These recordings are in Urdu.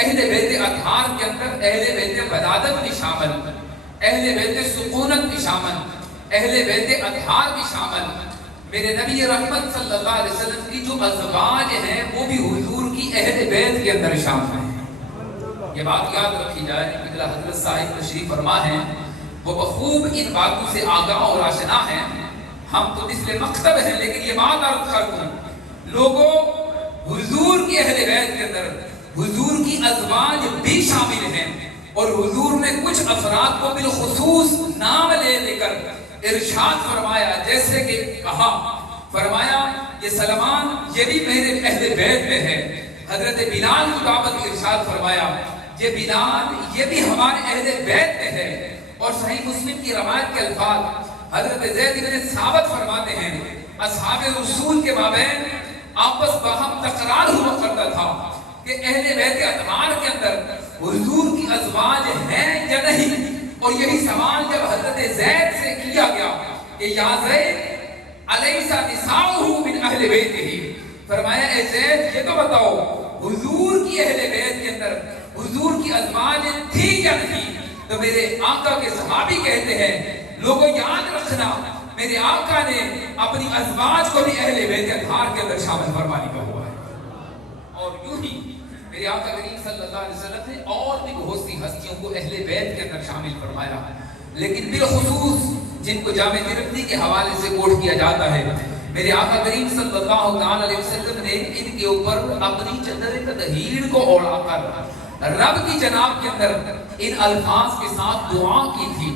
اہل بیت اطہار کے اندر اہل بیت ولادت بھی شامل، اہل بیت سکونت بھی شامل، اہل بیت اطہار بھی شامل۔ میرے نبی رحمت صلی اللہ علیہ وسلم کی جو ازواج ہیں وہ بھی حضور کی اہل بیت کے اندر شامل ہیں۔ یہ بات یاد رکھی جائے کہ قبلہ حضرت صاحب تشریف فرما ہیں، وہ بخوب ان باتوں سے آگاہ اور آشنا ہیں۔ ہم تو مثل مکتب ہیں، لیکن یہ بات عرض کر دوں لوگوں، حضور کی اہل بیت کے اندر حضور کی ازواج بھی شامل ہیں، اور حضور نے کچھ افراد کو بالخصوص نام لے کر ارشاد فرمایا، جیسے کہ کہا فرمایا یہ سلمان یہ بھی میرے اہل بیت میں ہے۔ حضرت بلال کی بابت ارشاد فرمایا یہ بلال یہ بھی ہمارے اہل بیت میں ہے۔ اور صحیح مسلم کی روایت کے الفاظ حضرت زید بن ثابت فرماتے ہیں اصحاب رسول کے مابین آپس باہم تکرار ہوا کرتا تھا کہ اہل بیت اطہار کے اندر حضور کی ازواج ہیں یا نہیں۔ اور یہی سوال جب حضرت زید سے کیا گیا کہ یا زید الیس نساؤہ من اہل بیتہ، فرمایا اے زید یہ تو بتاؤ حضور کی اہل بیت کے اندر حضور کی ازواج تھی یا نہیں؟ تو میرے آقا کے صحابی کہتے ہیں لوگوں یاد رکھنا میرے آقا نے اپنی ازواج کو بھی اہل بیت اطہار کے اندر شامل فرما لیا ہوا ہے۔ اور یوں ہی میرے آقا کریم صلی اللہ علیہ وسلم نے اور بھی بہت سی ہستیوں کو اہل بیت کے اندر شامل فرمایا، لیکن بالخصوص جن کو جامع ترمذی کے حوالے سے کوٹ کیا جاتا ہے، میرے آقا کریم صلی اللہ علیہ وسلم نے ان کے اوپر اپنی چادر تطہیر کو اوڑھا کر رب کی جناب کے اندر ان الفاظ کے ساتھ دعا کی تھی،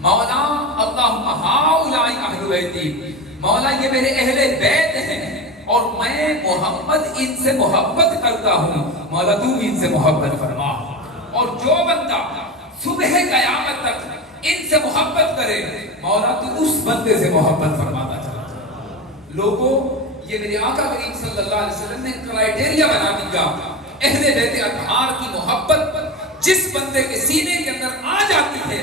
مولا اللہم ہؤلاء اہل بیتی، مولا یہ میرے اہل بیت ہیں اور میں محمد ان سے محبت کرتا ہوں، مولا تو بھی ان سے محبت فرما۔ اور جو بندہ صبح قیامت تک ان سے محبت کرے مولا تو اس بندے سے محبت فرماتا چلا۔ لوگوں یہ میرے آقا کریم صلی اللہ علیہ وسلم نے کرائیٹیریا بنا دیا، اہل بیت اطہار کی محبت جس بندے کے سینے کے اندر آ جاتی ہے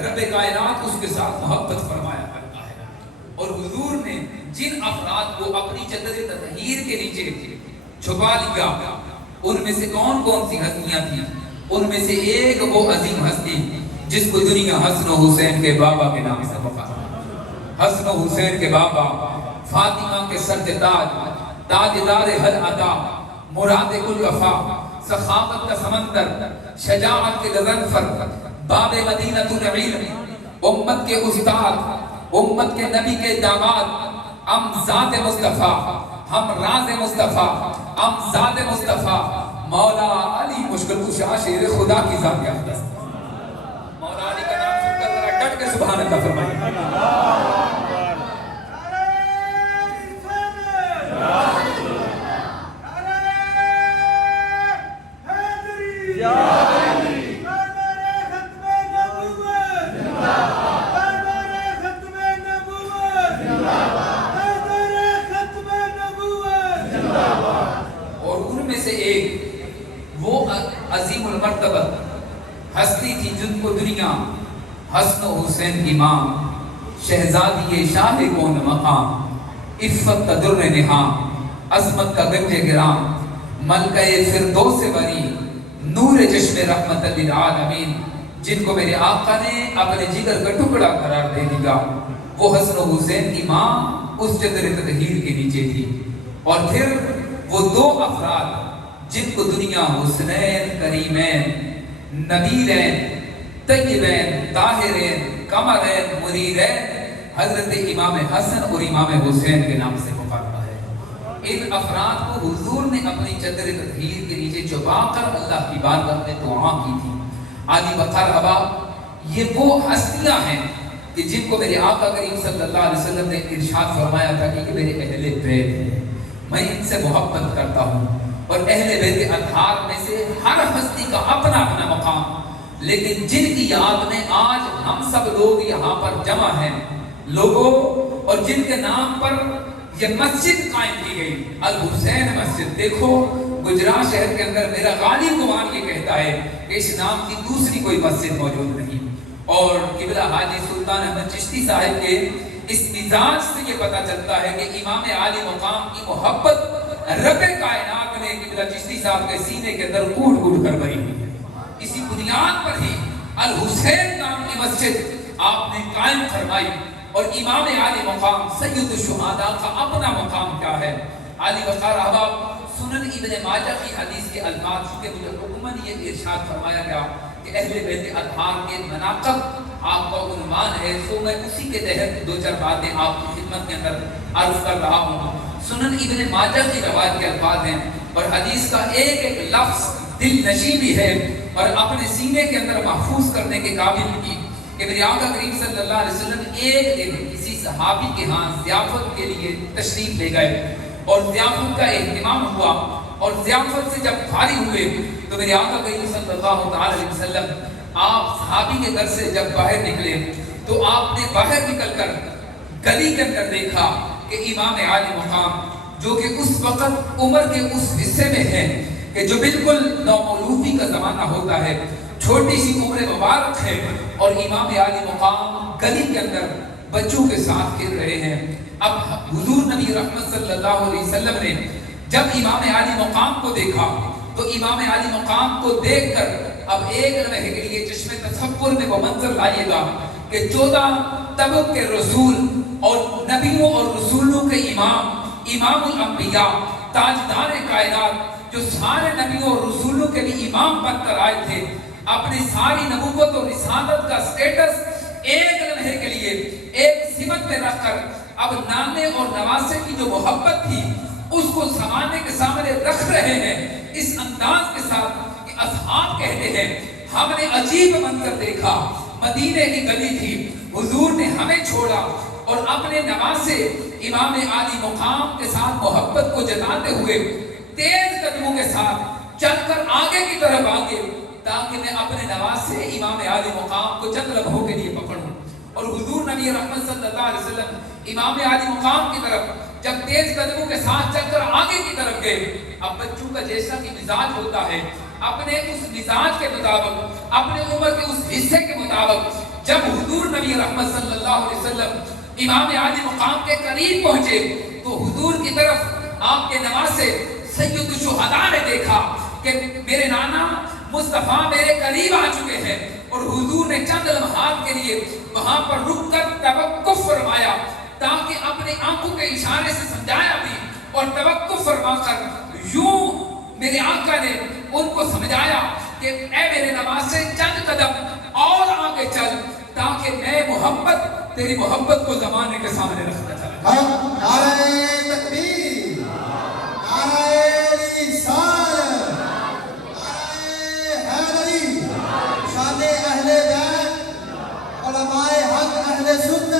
رب کائنات اس کے ساتھ محبت فرمایا کرتا ہے۔ اور حضور نے جن افراد کو اپنی چادر تطہیر کے نیچے چھپا لیا ان میں سے کون کون سی ہستیاں تھیں؟ ان میں سے ایک وہ عظیم ہستی جس کو دنیا حسن و حسین کے بابا کے نام سے پکارتا، حسن و حسین کے بابا، فاطمہ کے سر تاج، تاجدار ہر عطا، مراد کل وفا، سخاوت کا سمندر، شجاعت کے غضنفر، باب مدینہ العلم، امت کے استاد، امت کے نبی کے داماد، ذات مصطفیٰ، ہم راز مصطفیٰ، ذات مصطفیٰ، مولا علی مشکل کشا شیر خدا کی ذات اقدس۔ مولا علی کا نام سن کر ذرا ڈٹ کے سبحان اللہ فرمائیے۔ عظیم المرتبہ ہستی تھی جن کو دنیا حسن و حسین کی ماں، شہزادی شاہ کون مقام، عفت کا در نہاں، عظمت کا گنج گرام، ملکہ فردوس بری، نور چشم رحمت للعالمین، جن کو میرے آقا نے اپنے جگر کا ٹکڑا قرار دے دیا۔ وہ حسن و حسین کی ماں اس چادر تطہیر کے نیچے تھی۔ اور پھر وہ دو افراد جن کو دنیا حسنین، کریمین، نبیلین، طیبین، طاہرین، قمرین، منیرین، حضرت امام حسن اور امام حسین کے نام سے پکارتا ہے۔ ان افراد کو حضور نے اپنی چادر تطہیر کے نیچے چھپا کر اللہ کی بارگاہ میں دعا کی تھی۔ علی بطر احباب یہ وہ ہستیاں ہیں کہ جن کو میرے آقا کریم صلی اللہ علیہ وسلم نے ارشاد فرمایا تھا کہ یہ میرے اہل بیت ہیں، میں ان سے محبت کرتا ہوں۔ اور اہل بیت اطہار میں سے ہر ہستی کا اپنا اپنا مقام، لیکن جن کی یاد میں آج ہم سب لوگ یہاں پر جمع ہیں لوگوں، اور جن کے نام پر یہ مسجد قائم کی گئی الحسین مسجد۔ دیکھو گجرات شہر کے اندر میرا غالب گمان یہ کہتا ہے کہ اس نام کی دوسری کوئی مسجد موجود نہیں۔ اور قبلہ حاجی سلطان احمد چشتی صاحب کے اس مزاج سے یہ پتہ چلتا ہے کہ امام عالی مقام کی محبت رب کائنات نے قبلہ چشتی صاحب کے سینے کے اندر کوٹ کوٹ کر بھری الحسین نام کی مسجد آپ نے قائم فرمائی. اور امام عالی مقام سید الشہداء کا اپنا مقام کیا ہے؟ علی وقار احباب، سنن ابن ماجہ کی حدیث کے الفاظ چونکہ مجھے حکماً یہ ارشاد فرمایا گیا کہ اہل بیت اطہار کے مناقب آپ کا عنوان ہے، سو میں اسی کے تحت دو چار باتیں آپ کی خدمت کے اندر عرض کر رہا ہوں. سنن ابن ماجہ کی روایت کے الفاظ ہیں اور حدیث کا ایک ایک لفظ دل نشین بھی ہے اور اپنے سینے کے اندر محفوظ کرنے کے قابل بھی کہ میرے آقا کریم صلی اللہ علیہ وسلم ایک دن کسی صحابی کے ہاں ضیافت کے لیے تشریف لے گئے اور ضیافت کا اہتمام ہوا اور ضیافت سے جب فارغ ہوئے تو میرے آقا کریم صلی اللہ علیہ وسلم آپ صحابی کے گھر سے جب باہر نکلے تو آپ نے باہر نکل کر گلی کے اندر دیکھا کہ امام عالی مقام جو کہ اس وقت عمر کے اس حصے میں ہے کہ جو بالکل نومولودی کا زمانہ ہوتا ہے، چھوٹی سی عمر مبارک ہے اور امام عالی مقام گلی کے اندر بچوں کے ساتھ کھیل رہے ہیں. اب حضور نبی رحمت صلی اللہ علیہ وسلم نے جب امام عالی مقام کو دیکھا تو امام عالی مقام کو دیکھ کر اب ایک لمحے کے لیے چشم تصور میں وہ منظر لائیے گا کہ 14 طبق کے رسول اور نبیوں اور رسولوں کے امام الانبیاء، تاجدار کائنات، جو سارے نبیوں اور رسولوں کے بھی امام بن کر آئے تھے، اپنی ساری نبوت اور رسالت کا سٹیٹس ایک لمحے کے لیے ایک سمت میں رکھ کر اب نانے اور نواسے کی جو محبت تھی اس کو زمانے کے سامنے رکھ رہے ہیں اس انداز کے ساتھ کہ اصحاب کہتے ہیں ہم نے عجیب منظر دیکھا، مدینے کی گلی تھی، حضور نے ہمیں چھوڑا اور اپنے نواسے امام عالی مقام کے ساتھ محبت کو جتاتے ہوئے تیز قدموں کے ساتھ چل کر آگے کی طرف آگے تاکہ میں اپنے نواسے امام عالی مقام کو چند لمحوں کے لیے پکڑوں. اور حضور نبی رحمت صلی اللہ علیہ وسلم امام عالی مقام کی طرف جب تیز قدموں کے ساتھ چل کر آگے کی طرف گئے، اب بچوں کا جیسا کہ مزاج ہوتا ہے اپنے اس مزاج کے مطابق، اپنے عمر کے اس حصے کے مطابق جب حضور نبی رحمت صلی اللہ علیہ وسلم امام عالی مقام کے قریب پہنچے تو حضور کی طرف آپ کے نواسے سید الشہداء نے دیکھا کہ میرے نانا مصطفیٰ میرے قریب آ چکے ہیں اور حضور نے چند لمحات کے لیے وہاں پر رک کر توقف فرمایا تاکہ اپنی آنکھوں کے اشارے سے سمجھایا بھی اور توقف فرما کر یوں میرے آقا نے ان کو سمجھایا کہ اے میرے نواسے چند قدم اور آگے چل تاکہ میں محبت تیری محبت کو زمانے کے سامنے رکھنا چاہتا ہوں. نعرہ تکبیر، نعرہ رسالت، نعرہ حیدری، شان اہل بیت، علماء حق اہل سنت.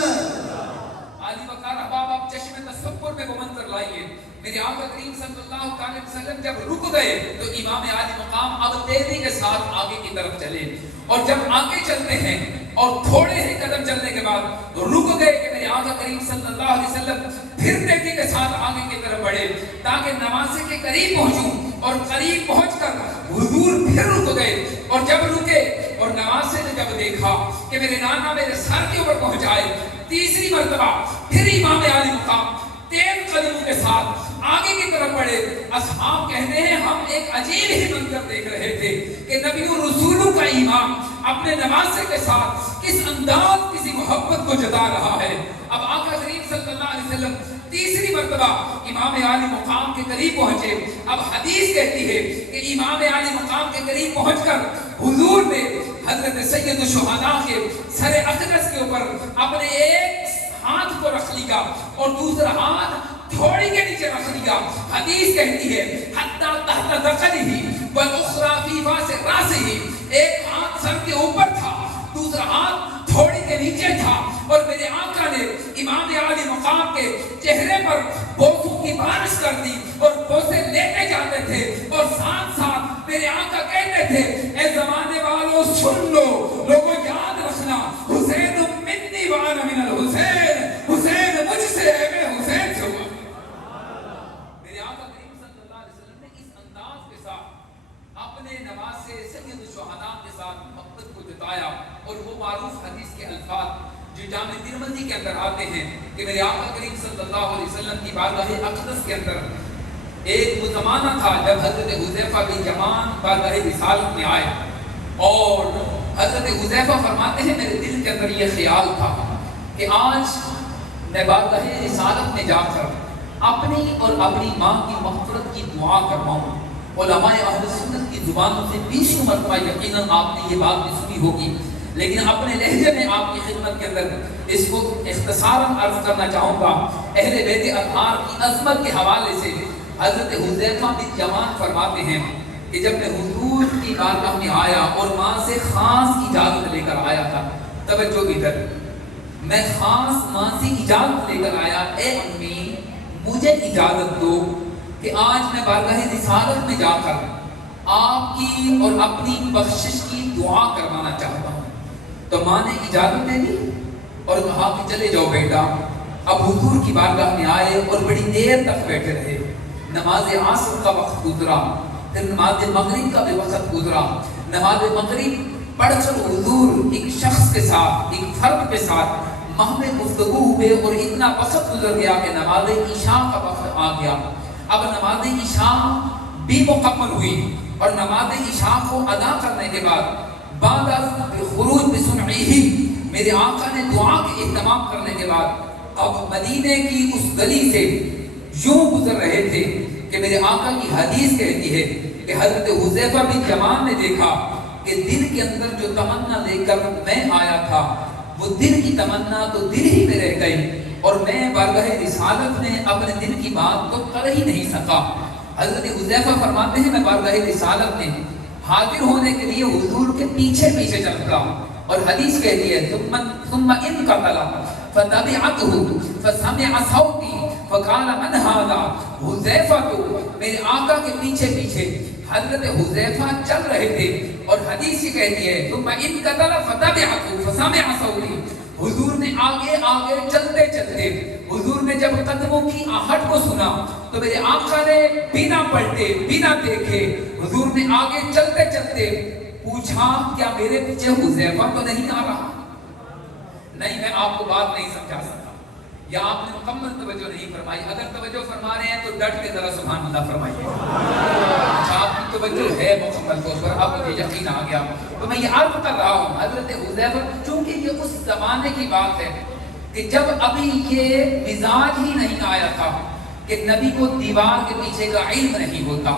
عالی وقار احباب، آپ چشم تصور میں وہ منظر لائیے. میرے آقا کریم صلی اللہ علیہ وسلم جب رک گئے تو امام عالی مقام اب تیزی کے ساتھ آگے کی طرف چلے اور جب آگے چلتے ہیں اور تھوڑے ہی قدم چلنے کے بعد رک گئے کہ میرے آقا کریم صلی اللہ علیہ وسلم پھر تیزی کے ساتھ آگے کی طرف بڑھے تاکہ نواسے کے قریب پہنچوں اور قریب پہنچ کر حضور پھر رک گئے اور جب رکے اور نواسے نے جب دیکھا کہ میرے نانا میرے سر کے اوپر پہنچائے، تیسری مرتبہ پھر امام عالی مقام تیز قدموں کے ساتھ آگے کی طرف بڑھے. اصحاب کہتے ہیں ہم ایک عجیب ہی منظر دیکھ رہے تھے کہ نبی و رسولوں کا امام اپنے نواسے کے ساتھ کس انداز کسی محبت کو جتا رہا ہے. اب آقا کریم صلی اللہ علیہ وسلم تیسری مرتبہ امام عالی مقام کے قریب پہنچے. اب حدیث کہتی ہے کہ امام عالی مقام کے قریب پہنچ کر حضور نے حضرت سید الشہداء کے سر اقدس کے اوپر اپنے ایک ہاتھ کو رکھ لیا اور دوسرا ہاتھ تھوڑی کے نیچے رکھ لیا. حدیث کہتی ہے حتی تحت ذقنہ والاخری فی فاس راسہ، ایک ہاتھ سر کے اوپر تھا، دوسرا ہاتھ تھوڑی کے نیچے تھا اور میرے آقا نے امام عالی مقام کے چہرے پر بوسوں کی بارش کر دی اور بوسے لیتے جاتے تھے اور ساتھ ساتھ میرے آقا کہتے تھے اے زمانے والوں سن لو، لوگوں یاد رکھنا، حسین منی وانا من الحسین، حسین مجھ سے ہے میں حسین سے ہوں. میرے آقا کریم صلی اللہ علیہ وسلم نے اس انداز کے ساتھ اپنے نواسے سید الشہداء کے ساتھ محبت کو جتایا اور وہ معروف حدیث کے الفاظ جو جامع ترمذی کے اندر آتے ہیں کہ میرے آقا کریم صلی اللہ علیہ وسلم کی بارگاہ اقدس کے اندر ایک وہ زمانہ تھا جب حضرت حذیفہ بن یمان بارگاہ رسالت میں آئے اور حضرت حذیفہ فرماتے ہیں میرے دل کے اندر یہ خیال تھا کہ آج میں بارگاہ رسالت میں جا کر اپنی اور اپنی ماں کی مغفرت کی دعا کرواؤں. علماء اہل سنت کی زبانوں سے 20 مرتبہ یقیناً آپ نے یہ بات بھی سنی ہوگی، لیکن اپنے لہجے میں آپ کی خدمت کے اندر اس کو اختصاراً عرض کرنا چاہوں گا. اہل بیت اطہار کی عظمت کے حوالے سے حضرت حذیفہ بن یمان فرماتے ہیں کہ جب میں حضور کی بارگاہ میں آیا اور ماں سے خاص اجازت لے کر آیا تھا، توجہ ادھر، میں خاص ماں سے اجازت لے کر آیا، اے امی مجھے اجازت دو کہ آج میں بارگاہ رسالت میں جا کر آپ کی اور اپنی بخشش کی دعا کروانا چاہتا ہوں. تو ماں نے اجازت دے دی اور کہا کہ چلے جاؤ بیٹا. اب حضور کی بارگاہ میں آئے اور بڑی دیر تک بیٹھے رہے. نماز عصر کا وقت گزرا، پھر نماز مغرب کا بھی وقت گزرا. نماز مغرب پڑھ کر حضور ایک شخص کے ساتھ، ایک فرد کے ساتھ مہم گفتگو ہوئے اور اتنا وقت گزر گیا کہ نماز عشاء کا وقت آ گیا. اب نماز عشاء بھی مکمل ہوئی اور نماز عشاء کو ادا کرنے کے بعد بعد از خروج بسمعہ میرے آقا نے دعا کے اہتمام کرنے کے بعد اب مدینے کی اس گلی سے یوں گزر رہے تھے کہ میرے آقا کی حدیث کہتی ہے کہ حضرت حذیفہ بن یمان نے دیکھا کہ دل کے اندر جو تمنا لے کر میں آیا تھا وہ دل کی تمنا تو دل ہی میں رہ گئی اور میں بارگاہ رسالت میں اپنے دل کی بات تو کر ہی نہیں سکا. حضرت حذیفہ فرماتے ہیں میں بارگاہ رسالت میں حاضر ہونے کے لیے حضور کے پیچھے پیچھے چل پڑا اور حدیث کہتی ہے ثم ان قتل فتبعته فسمع صوتي فقال من هذا. حذیفہ تو میرے آقا کے پیچھے پیچھے حضرت حذیفہ چل رہے تھے اور حدیث یہ کہتی ہے ثم ان قتل فتبعته فسمع صوتي. حضور نے آگے آگے چلتے چلتے حضور نے جب قدموں کی آہٹ کو سنا تو میرے آقا نے بنا پلٹے بنا دیکھے حضور نے آگے چلتے چلتے پوچھا کیا میرے پیچھے حذیفہ تو نہیں آ رہا؟ نہیں، میں آپ کو بات نہیں سمجھا سکتا یا آپ نے مکمل توجہ نہیں فرمائی. اگر توجہ فرما رہے ہیں تو ڈٹ کے ذرا سبحان اللہ فرمائیے. اچھا آپ کی توجہ ہے مکمل طور پر، اب مجھے یقین آ گیا. تو میں یہ عرض کر رہا ہوں حضرت حذیفہ، چونکہ یہ اس زمانے کی بات ہے کہ جب ابھی یہ مزاج ہی نہیں آیا تھا کہ نبی کو دیوار کے پیچھے کا علم نہیں ہوتا.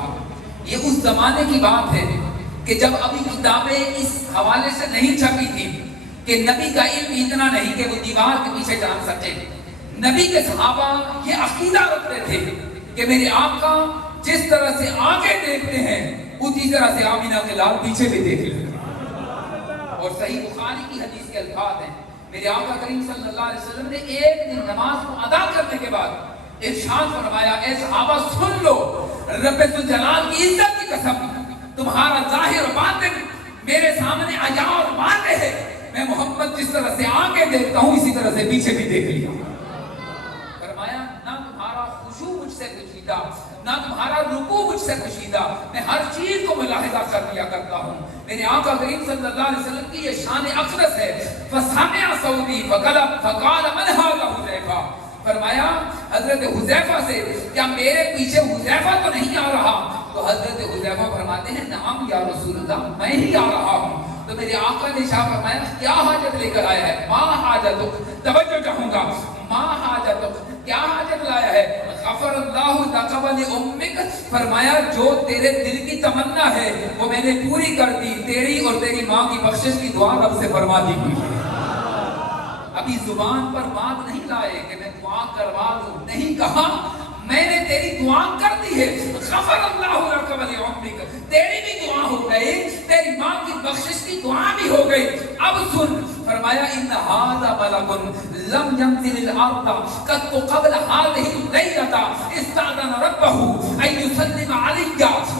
یہ اس زمانے کی بات ہے کہ جب ابھی کتابیں اس حوالے سے نہیں چھپی تھی کہ نبی کا علم اتنا نہیں کہ وہ دیوار کے پیچھے جان سکے. نبی کے صحابہ یہ عقیدہ رکھتے تھے کہ میرے آقا جس طرح سے آگے دیکھتے ہیں اسی طرح سے آمینہ کے لال پیچھے بھی دیکھ لیتے ہیں. اور صحیح بخاری کی حدیث کے الفاظ ہیں، میرے آقا کریم صلی اللہ علیہ وسلم نے ایک دن نماز کو ادا کرنے کے بعد ارشاد فرمایا اے صحابہ سن لو، رب ذوالجلال کی عزت کی قسم تمہارا ظاہر و باطن میرے سامنے عیاں اور واضح ہے. میں محمد جس طرح سے آگے دیکھتا ہوں اسی طرح سے پیچھے بھی دیکھ لیا. فرمایا نہ تمہارا خشوع مجھ سے کشیدہ، نہ تمہارا رکوع مجھ سے کشیدہ، میں ہر چیز کو ملاحظہ کر لیا کرتا ہوں. میرے آقا کریم صلی اللہ علیہ وسلم کی یہ شان اقدس ہے. فسمع صوتی فقال من هذا حذیفہ. فرمایا حضرت حذیفہ سے کیا میرے پیچھے حذیفہ تو نہیں آ رہا؟ تو حضرت حذیفہ فرماتے ہیں نعم یا رسول اللہ، میں ہی آ رہا ہوں. تو میرے آقا نے شاہ فرمایا کیا حاجت لے کر آیا ہے؟ ما حاجتک، توجہ چاہوں گا، ما حاجتک، کیا حاجت لایا ہے؟ غفر اللہ لک ولامک. فرمایا جو تیرے دل کی تمنا ہے وہ میں نے پوری کر دی، تیری اور تیری ماں کی بخشش کی دعا رب سے فرما دی ہوئی ہے. ابھی زبان پر بات نہیں لائے کہ میں دعا کروا دوں، نہیں کہا میں نے تیری دعا کر دی ہے. غفر اللہ لک ولامک، تیری بھی دعا ہو گئی، تیری ماں کی بخشش کی دعا بھی ہو گئی. اب سن، فرمایا ان ھذا ملک لم ينزل الارض قط قبل هذه الليله استاذن ربه ان يسلم علي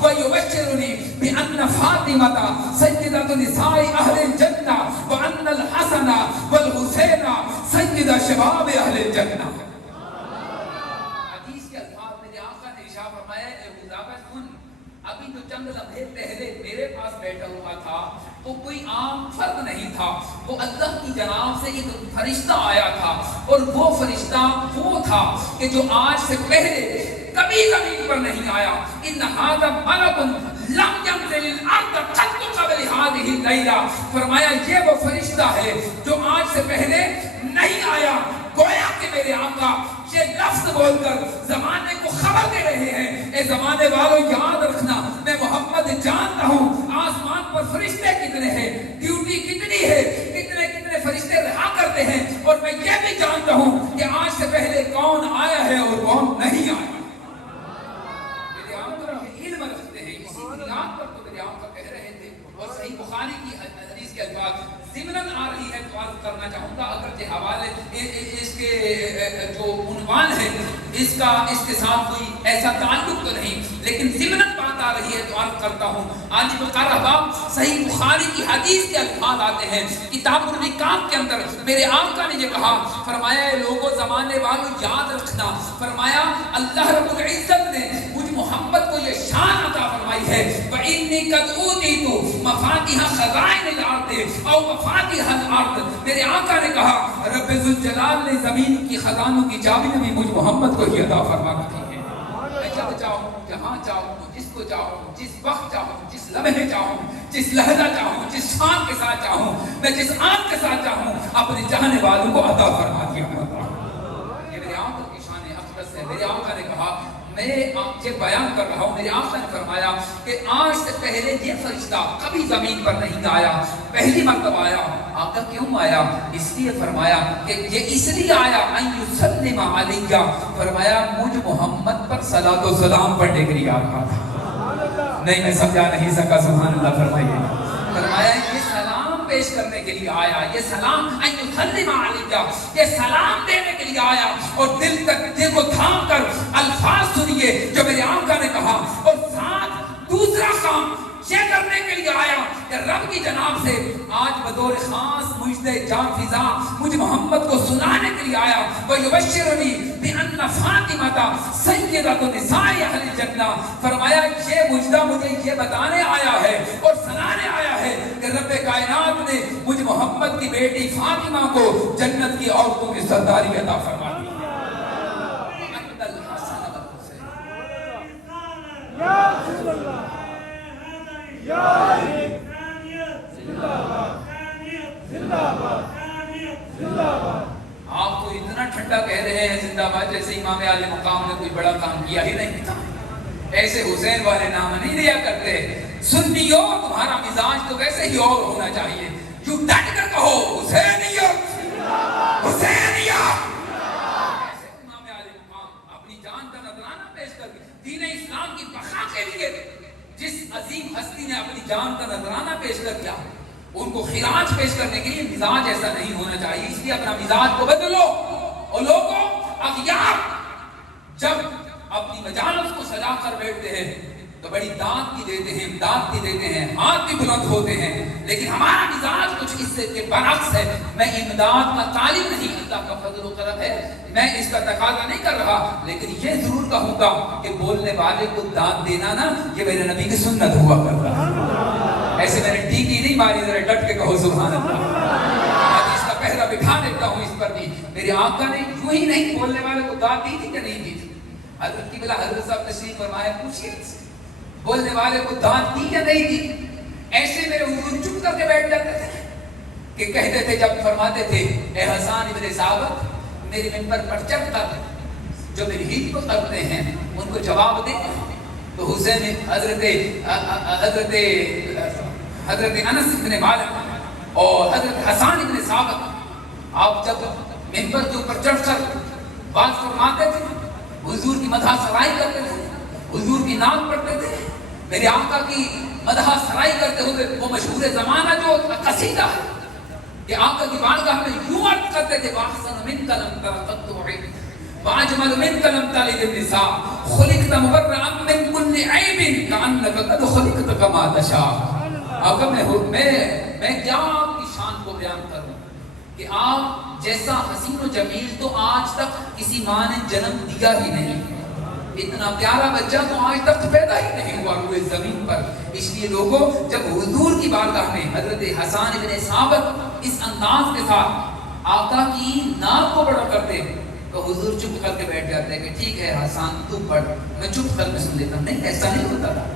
ويبشرني بان فاطمه سيده نساء اهل الجنه وان الحسن والحسين سيد شباب اهل الجنه. حدیث کے الفاظ میرے آقا نے ارشاد فرمایا اے حذیفہ سن، ابھی تو چند لمحے پہلے میرے پاس بیٹھا ہوا تھا وہ کوئی عام فرد نہیں تھا، وہ اللہ کی جناب سے ایک فرشتہ آیا تھا اور وہ فرشتہ وہ تھا کہ جو آج سے پہلے کبھی زمین پر نہیں آیا. ان ھذا ملک لم ينزل الارض قط قبل هذه ليلا. فرمایا یہ وہ فرشتہ ہے جو آج سے پہلے نہیں آیا. گویا کہ میرے آقا یہ لفظ بول کر زمانے کو خبر دے رہے ہیں، اے زمانے والوں یاد رکھنا میں محمد جانتا ہوں آسمان پر فرشتے کتنے ہیں، ڈیوٹی کتنی ہے، کتنے کتنے فرشتے رہا کرتے ہیں، اور میں یہ بھی جانتا ہوں کہ آج سے پہلے کون آیا ہے اور کون نہیں آیا. میرے آقا علم رکھتے ہیں، اسی بنیاد پر تو میرے آقا کہہ رہے تھے. اور صحیح بخاری کی حدیث کے الفاظ ضمناً آ رہی ہے تو عرض کرنا چاہوں گا، اگرچہ حوالے اس کے جو عنوان ہے اس کے ساتھ کوئی ایسا تعلق تو نہیں، لیکن ضمناً بات آ رہی ہے تو عرض کرتا ہوں. آج بقرہ باب صحیح بخاری کی حدیث کے الفاظ آتے ہیں کتاب الرقاق کے اندر. میرے آقا نے یہ کہا، فرمایا اے لوگوں زمانے والوں یاد رکھنا، فرمایا اللہ رب العزت نے مجھ محمد کو یہ شان عطا فرمائی ہے وَإِنِّي قَدْ أُوتِيتُ مَفَاتِحَ خَزَائِنِ الْأَرْضِ أَوْ مَفَاتِحَ الْأَرْضِ. میرے آقا نے کہا رب ذوالجلال نے زمین کی خزانوں کی چابی بھی مجھ محمد کو ہی عطا فرما دی ہے. میں جب چاہوں جہاں چاہوں جس کو چاہوں جس وقت چاہوں جس لمحے چاہوں جس لہجہ چاہوں جس شان کے ساتھ چاہوں میں جس آنکھ کے ساتھ چاہوں اپنے چاہنے والوں کو عطا فرما دیا کرتا ہوں. یہ میرے آقا کی شان اقدس ہے. میرے آقا نے کہا میں یہ بیان کر رہا ہوں، میرے آقا نے فرمایا کہ آج سے پہلے یہ فرشتہ کبھی زمین پر نہیں آیا، پہلی مرتبہ آیا. آقا کیوں آیا؟ اس لیے فرمایا کہ یہ اس لیے آیا ان یسلم علیہ، فرمایا مجھ محمد پر صلاۃ و سلام پڑھنے کے لیے آ رہا تھا. نہیں میں سمجھا نہیں سکا، سبحان اللہ فرمائیے. فرمایا یہ سلام پیش کرنے کے لیے آیا، یہ سلام ان یسلم علیہ، یہ سلام دینے کے لیے آیا. اور دل تک دل کو تھام کر الفاظ سنیے جو میرے آقا نے کہا. اور ساتھ دوسرا کام یہ کرنے کے لیے آیا کہ رب کی جناب سے آج بدور خاص مجھے جان فضا مجھ محمد کو سنانے کے لیے آیا. وَيُبَشِّرُنِي بِأَنَّ فَاطِمَةَ سَيِّدَةُ نِسَاءِ أَهْلِ الْجَنَّةِ. فرمایا یہ مجدہ مجھے یہ بتانے آیا ہے اور سنانے آیا ہے کہ رب کائنات نے مجھ محمد کی بیٹی فاطمہ کو جنت کی عورتوں کی سرداری عطا فرما دی. یا رسول اللہ آپ کو اتنا ٹھنڈا کہہ رہے ہیں زندہ باد جیسے امام عالی مقام نے کوئی بڑا کام کیا ہی نہیں تھا. ایسے حسین والے نام نہیں لیا کرتے. سنیو تمہارا مزاج تو ویسے ہی اور ہونا چاہیے. جو ڈٹ کر کہو حسینیت حسینیت. ایسے امام عالی مقام اپنی جان کا نذرانہ پیش کر کے دین اسلام کی بقا کے لیے جس عظیم ہستی نے اپنی جان کا نذرانہ پیش کر دیا ان کو خراج پیش کرنے کے لیے مزاج ایسا نہیں ہونا چاہیے. اس لیے اپنا مزاج کو بدلو. اور لوگوں اغیار جب اپنی مجالس کو سجا کر بیٹھتے ہیں تو بڑی داد کی دیتے ہیں، امداد کی دیتے ہیں، ہاتھ بھی بلند ہوتے ہیں. لیکن ہمارا مزاج کچھ اس سے کے برعکس ہے. میں امداد کا طالب نہیں، اللہ کا فضل و کرم ہے، میں اس کا تقاضا نہیں کر رہا، لیکن یہ ضرور کہوں گا کہ بولنے والے کو داد دینا نا یہ میرے نبی کی سنت ہوا کرتا ہے. ایسے میں نے ٹیکی نہیں ماری، ذرا ڈٹ کے کہو سبحان اللہ. حدیث کا پہلا بٹھا دیتا ہوں اس پر بھی. میرے آقا نے یوں ہی نہیں بولنے والے کو داد دی تھی کہ نہیں دی تھی. حضرت کی بلا حضرت صاحب تشریف فرمایا پوچھیے بولنے والے کو داد دی یا نہیں دی. ایسے میرے حضور چپ کر کے بیٹھ جاتے تھے کہ کہتے تھے جب فرماتے تھے اے حسان ابن ثابت میرے منبر پر چڑھ کر جو میری ہیٹ کو کرتے ہیں ان کو جواب دیں. تو حسین حضرت انس ابن مالک اور حضرت حسان ابن ثابت آپ جب منبر کے اوپر چڑھ کر بات فرماتے تھے حضور کی مدح سرائی کرتے تھے، حضور کی نام پڑھتے تھے، میرے آقا کی مدح سرائی کرتے ہوئے وہ مشہور زمانہ جو قصیدہ ہے کہ آقا کی بارگاہ میں یوں عرض کرتے تھے وَأَحْسَنُ مِنْكَ لَمْ تَرَ قَطُّ عَيْنٌ وَأَجْمَلُ مِنْكَ لَمْ تَلِدِ النِّسَاءُ خُلِقْتَ مُبَرَّأً مِنْ كُلِّ عَيْبٍ كَأَنَّكَ قَدْ خُلِقْتَ كَمَا تَشَاءُ. آقا میں کیا آپ کی شان کو بیان کروں کہ آپ جیسا حسین و جمیل تو آج تک کسی ماں نے جنم دیا ہی نہیں. اتنا پیارا بچہ تو آج تک پیدا ہی نہیں ہوا ہوئے زمین پر. اس لیے لوگوں جب حضور کی بارگاہ میں حضرت حسان ابن ثابت اس انداز کے ساتھ آقا کی نام کو بڑا کرتے تو حضور چپ کر کے بیٹھ جاتے کہ ٹھیک ہے حسان تو پڑھ میں چپ کر کے سن لیتا. نہیں ایسا نہیں ہوتا تھا.